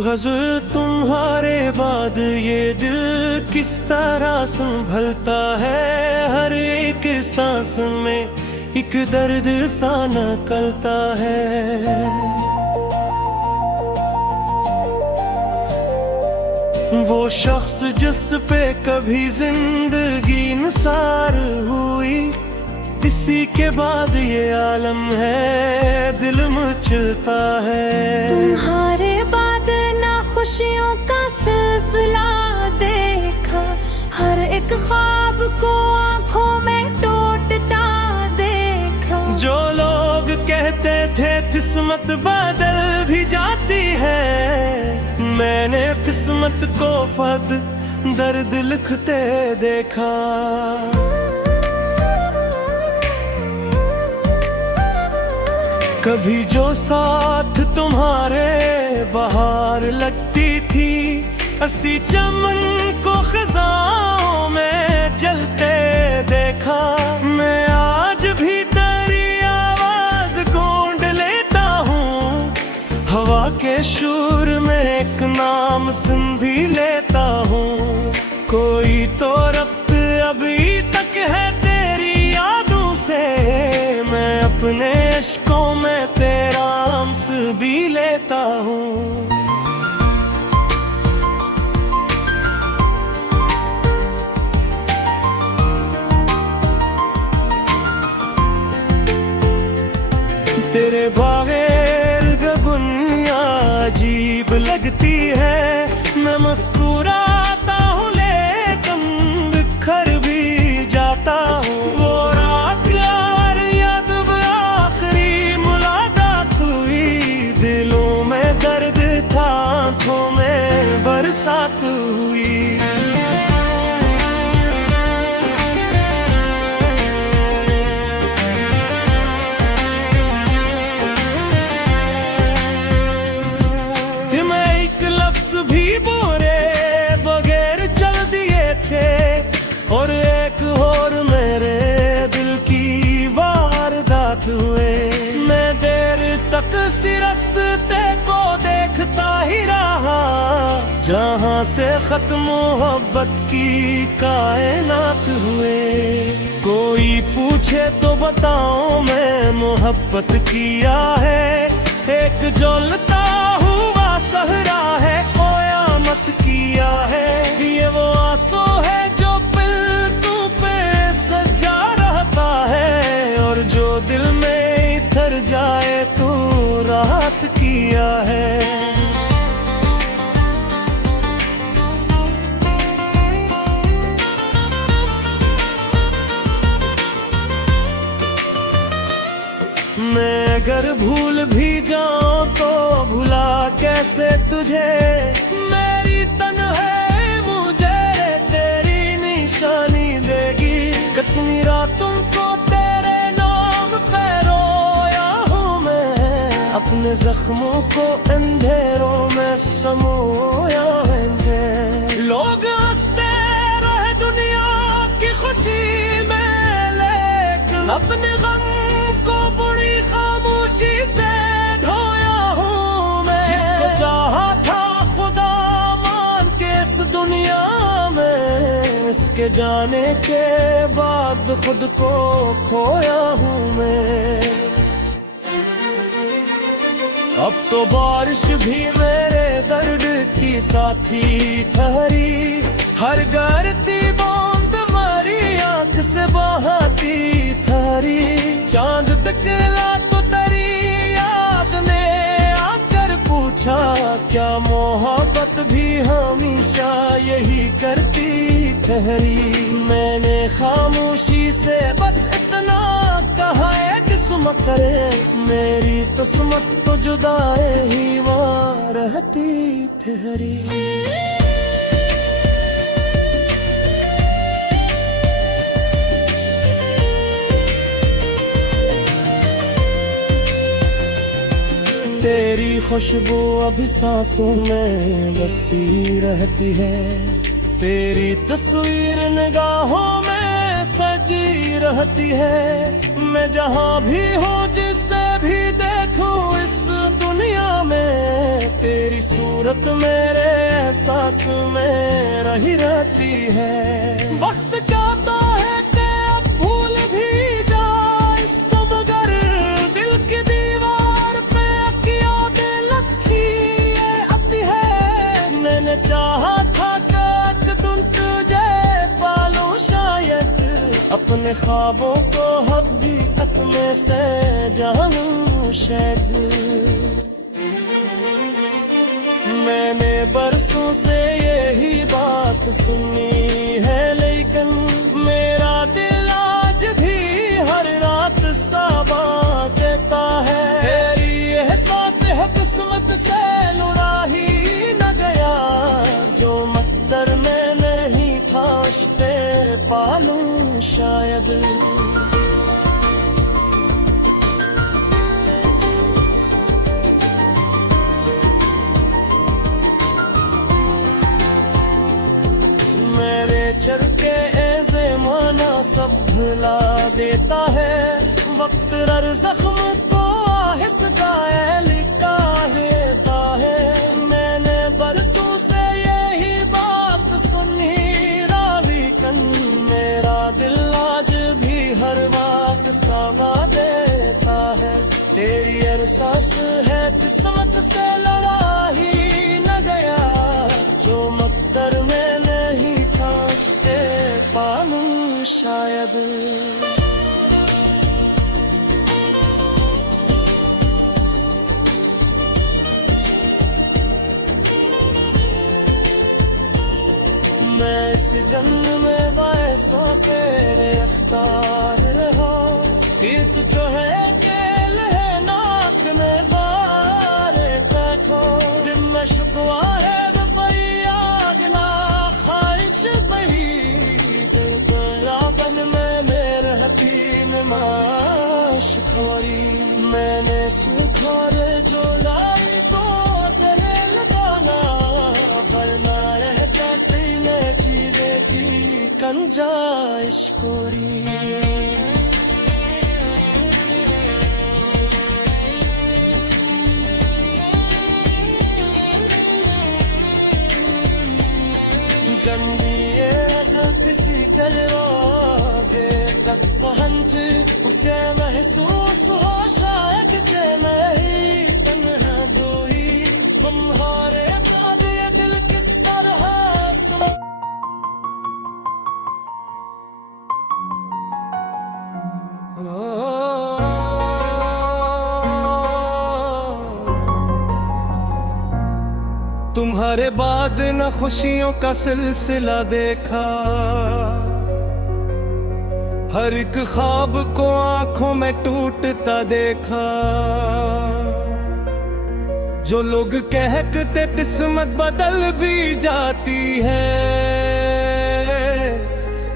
गज़ल तुम्हारे बाद ये दिल किस तरह संभलता है। हर एक सांस में एक दर्द सा निकलता है। वो शख्स जिस पे कभी जिंदगी निसार हुई, इसी के बाद ये आलम है, दिल मचलता है। तुम्हारे बाद ना खुशियों का सिलसिला देखा, हर एक ख्वाब को आंखों में टूटता देखा। जो लोग कहते थे किस्मत बदल भी जाती है, मैंने किस्मत को फद दर्द लिखते देखा। कभी जो साथ तुम्हारे बहार लगती थी, हंसी चमन को खिजाओं में जलते देखा। मैं आज भी तेरी आवाज गूंज लेता हूँ, हवा के शूर में एक नाम सुन भी लेता हूँ। कोई तो रब्त अभी तक है तेरी यादों से, मैं अपने इश्कों में तेरा हम्स भी लेता हूँ। तेरे बगैर दुनिया अजीब लगती है। मैं मुस्कुराता हूँ लेकिन बिखर भी जाता हूँ। वो रात यार याद आखिरी मुलाकात हुई, दिलों में दर्द था, आंखों में बरसात हुई। भी बोरे बगैर चल दिए थे, और एक और मेरे दिल की वारदात हुए। मैं देर तक सिरस्ते को देखता ही रहा, जहां से खत्म मोहब्बत की कायनात हुए। कोई पूछे तो बताओ मैं मोहब्बत किया है, एक जलता हुआ सहरा है, कयामत किया है। ये वो आंसू है जो पिलतू पे सजा रहता है, और जो दिल में इतर जाए तो राहत किया है। मैं अगर भूल भी जाऊं तो भुला कैसे तुझे। मेरी तन्हाई मुझे तेरी निशानी देगी। कितनी रातों को तेरे नाम पे रोया हूँ मैं, अपने जख्मों को अंधेरों में समोया है। लोग हंसते रहे दुनिया की खुशी में, लेकिन अपने गम को बुरी खामोशी से ढोया हूँ मैं। जिसको चाहा था खुदा मान के इस दुनिया में, इसके जाने के बाद खुद को खोया हूँ मैं। अब तो बारिश भी मेरे दर्द की साथी ठहरी, हर गिरती बूंद मारी आंख से बहाती ठहरी। चांद दिखला तो तेरी याद ने आकर पूछा, क्या मोहब्बत भी हमेशा यही करती ठहरी। मैंने खामोशी से बस इतना कहा है किस्मत करे, मेरी किस्मत तो जुदाई ही वहाँ रहती ठहरी। तेरी खुशबू अभी सांसों में बसी रहती है, तेरी तस्वीर निगाहों में सजी रहती है। मैं जहाँ भी हूँ जिससे भी देखूं इस दुनिया में, तेरी सूरत मेरे एहसास में रही रहती है। वक्त कहता है कि अब भूल भी जा इसको, मगर दिल की दीवार पे किया दिल लखी ये अति है। मैंने चाहा था कि एक दिन तुझे पालूं शायद, अपने ख्वाबों को हकीकत में से जानूं शायद। मैंने बरसों से यही बात सुनी है, लेकिन मेरा दिल आज भी हर रात साबा देता है। तेरी एहसास है किस्मत से लुढ़ा ही न गया, जो मकदर में नहीं था उसे पालूं शायद। चढ़ के ऐसे माना सब भुला देता है, वक्त हर जख्म को आहिस्ता लिखा देता है। मैंने बरसों से यही बात सुनी रावी कन, मेरा दिल आज भी हर बात सामा देता है। तेरी एहसास है किस्मत से लड़ा ही न गया, जो मकदर में नहीं था उसके पालूं शायद। मैं इस जन्म में बायसों से गिरफ्तार रहा, ईद जो है केल है नाक में वारे देखो, दिन में शुक्वा है फरियाद ना ख्वाहिश बही, दिल गया बन में मेरे हबीब माशिक़ोरी। मैंने सुखार जो लाई तो तेरे लगाना, वरना रहता तीने चीज़ें की कंजाइश कोरी। जंगिए गलती सी करवागे तक पहुंच, उसे महसूस हो शायद कि मैं ही तन्हा दो ही, तुम्हारे बाद ये दिल किस तरह सुन। तुम्हारे बाद न खुशियों का सिलसिला देखा, हर एक ख्वाब को आंखों में टूटता देखा। जो लोग कहते किस्मत बदल भी जाती है,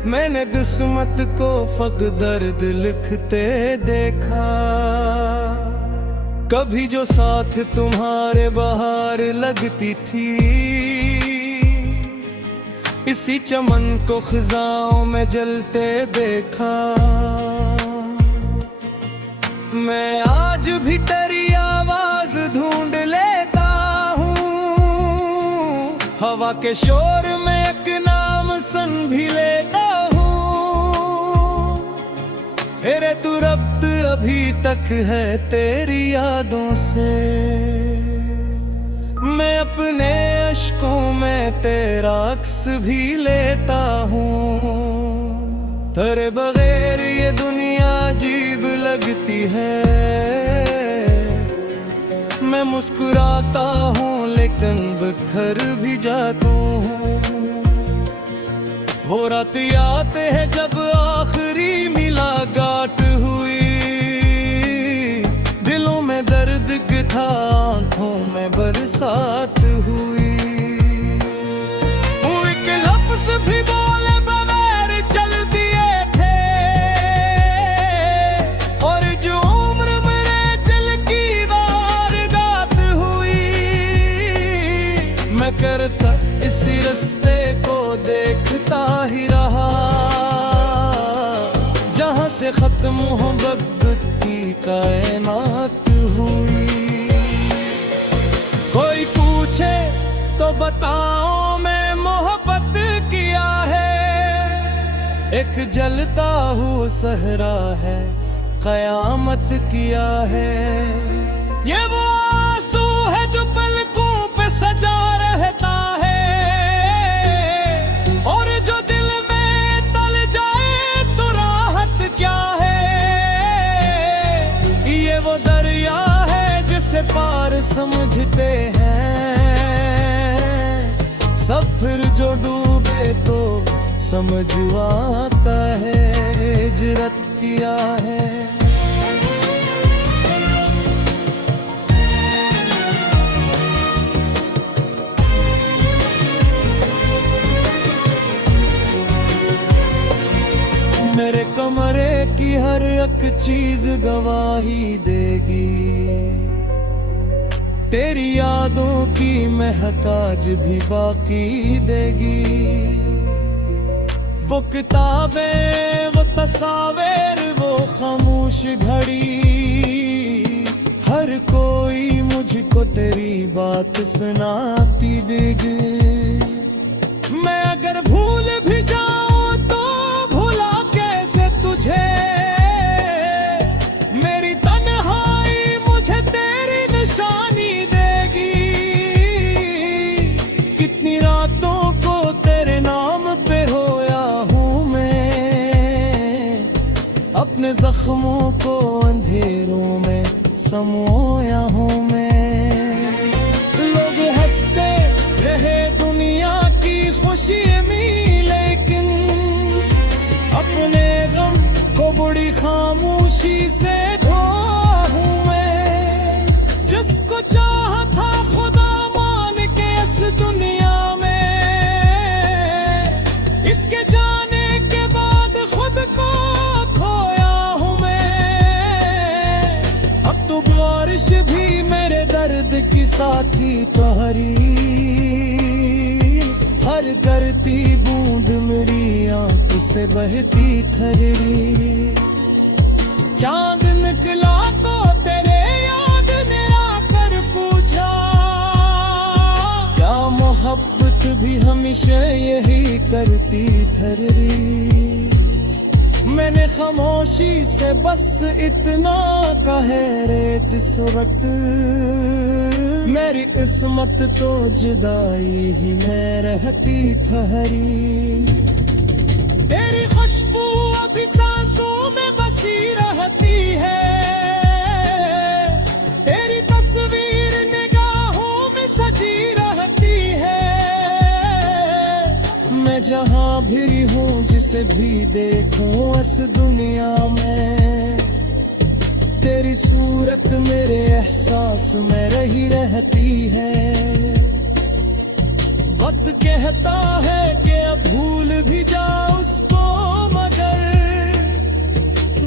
मैंने किस्मत को फक दर्द लिखते देखा। कभी जो साथ तुम्हारे बाहर लगती थी, इसी चमन को खिजाओं में जलते देखा। मैं आज भी तेरी आवाज ढूंढ लेता हूँ, हवा के शोर में एक नाम सुन भी लेता हूँ। मेरे तू रब्त अभी तक है तेरी यादों से, मैं अपने अश्कों में तेरा अक्स भी लेता हूँ। तेरे बगैर ये दुनिया अजीब लगती है, मैं मुस्कुराता हूँ लेकिन बिखर भी जाता हूँ। वो रात याद है जब आखिरी मुलाकात हुई, दिलों में दर्द की था आंखों में बरसात हुई। वो एक लफ्ज भी बोले बगैर चल दिए थे, और जो उम्र मेरे दिल की वारदात हुई। मैं करता इसी रास्ते को देखता ही रहा, जहाँ से खत्म मोहब्बत की कायनात हुई। कोई बताओ मैं मोहब्बत किया है, एक जलता हुआ सहरा है, कयामत किया है। ये वो आंसू है जो पलकों पे सजा रहता है, और जो दिल में तल जाए तो राहत क्या है। ये वो दरिया है जिसे पार समझते हैं सब, फिर जो डूबे तो समझ आता है हिजरत किया है। मेरे कमरे की हर एक चीज गवाही देगी, तेरी यादों की महक आज भी बाकी देगी। वो किताबें, वो तस्वीर, वो खामोश घड़ी, हर कोई मुझको तेरी बात सुनाती देगी। मैं अगर भूल भी जाऊं तो भूला कैसे तुझे, मेरी तन्हाई मुझे तेरी निशानी देगी। कितनी रातों को तेरे नाम पे रोया हूँ मैं, अपने जख्मों को अंधेरों में समोया हूँ मैं। लोग हंसते रहे दुनिया की खुशी में, लेकिन अपने गम को बड़ी खामोशी से ढोआ हूँ मैं। जिसको चाहा था खुदा मान के इस दुनिया में, इसके जाने के बाद खुद को खोया हूँ मैं। अब तो बारिश भी मेरे दर्द की साथी तुम्हारी, हर गिरती बूंद मेरी आंख से बहती थरी। चांद निकला तो तेरे याद ने आकर पूछा, क्या मोहब्बत भी हमेशा यही करती थरी। मैंने खामोशी से बस इतना कहे रेत सूरत, मेरी किस्मत तो जुदाई ही में रहती ठहरी। तेरी खुशबू अभी सांसों में बसी रहती है, तेरी तस्वीर निगाहों में सजी रहती है। मैं जहाँ भी हूँ जिसे भी देखूं इस दुनिया में, तेरी सूरत मेरे एहसास में रही रहती है। वक्त कहता है कि अब भूल भी जा उसको, मगर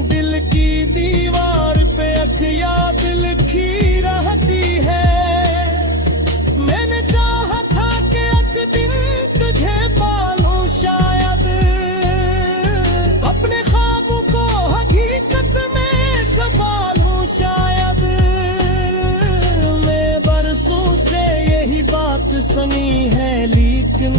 दिल की दीवार पे अख याद लिखी रहती है। मैंने चाहा था कि एक दिन तुझे पालूं शायद, अपने ख्वाबों को हकीकत में संभालूं शायद। मैं बरसों से यही बात सुनी है, लेकिन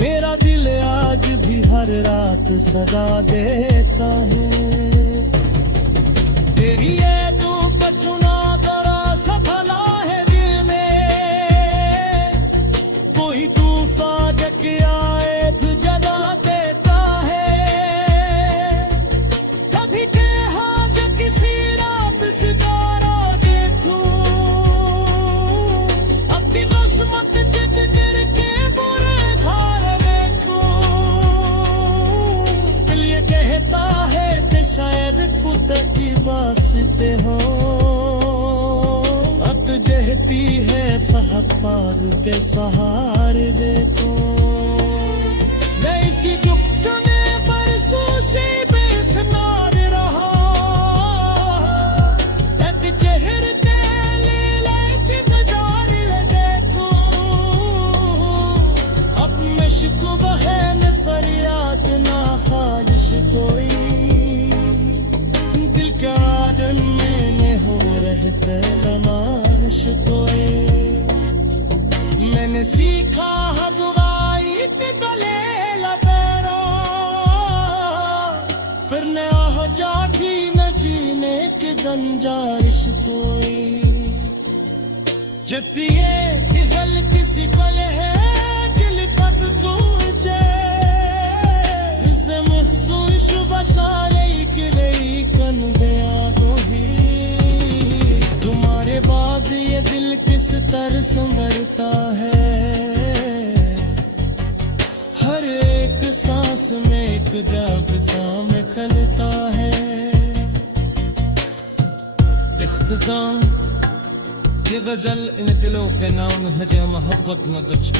मेरा दिल आज भी हर रात सदा देता है। तेरी यादों का चुना दरा सफला है दिल में, कोई तूफान जग आए तो जगा देता है। कभी कहा कि किसी रात सितारा देखूं, अपनी किस्मत चिट गिर के बुरे धार देखूं। दिल ये कहता है कि शायद खुद की वास्ते हो, अब जहती है पार के सहारे देखो। मैं इसी दुख में बरसों से बेखुमार रहा, एक चेहरे तेले लेके गुजार ले देखो। अब मैं शिकवा है न फरियाद ना ख्वाहिश कोई, दिल के आदम में हो रहते लमानिश कोई। मैंने सीखा हगवाई ते गले लबेरो फिर नया हो जागी न जीने की गंजाइश कोई जतिए इजल किसी कोले है दिल तक तुझे इसे महसूस बसारे किले कन गया तो ही तुम्हारे बाद ये दिल किस तरह संवरता है हर एक सांस में एक दर्द सा में तलता है इख्तिताम ये गजल इन दिलों के नाम है जो मोहब्बत में कुछ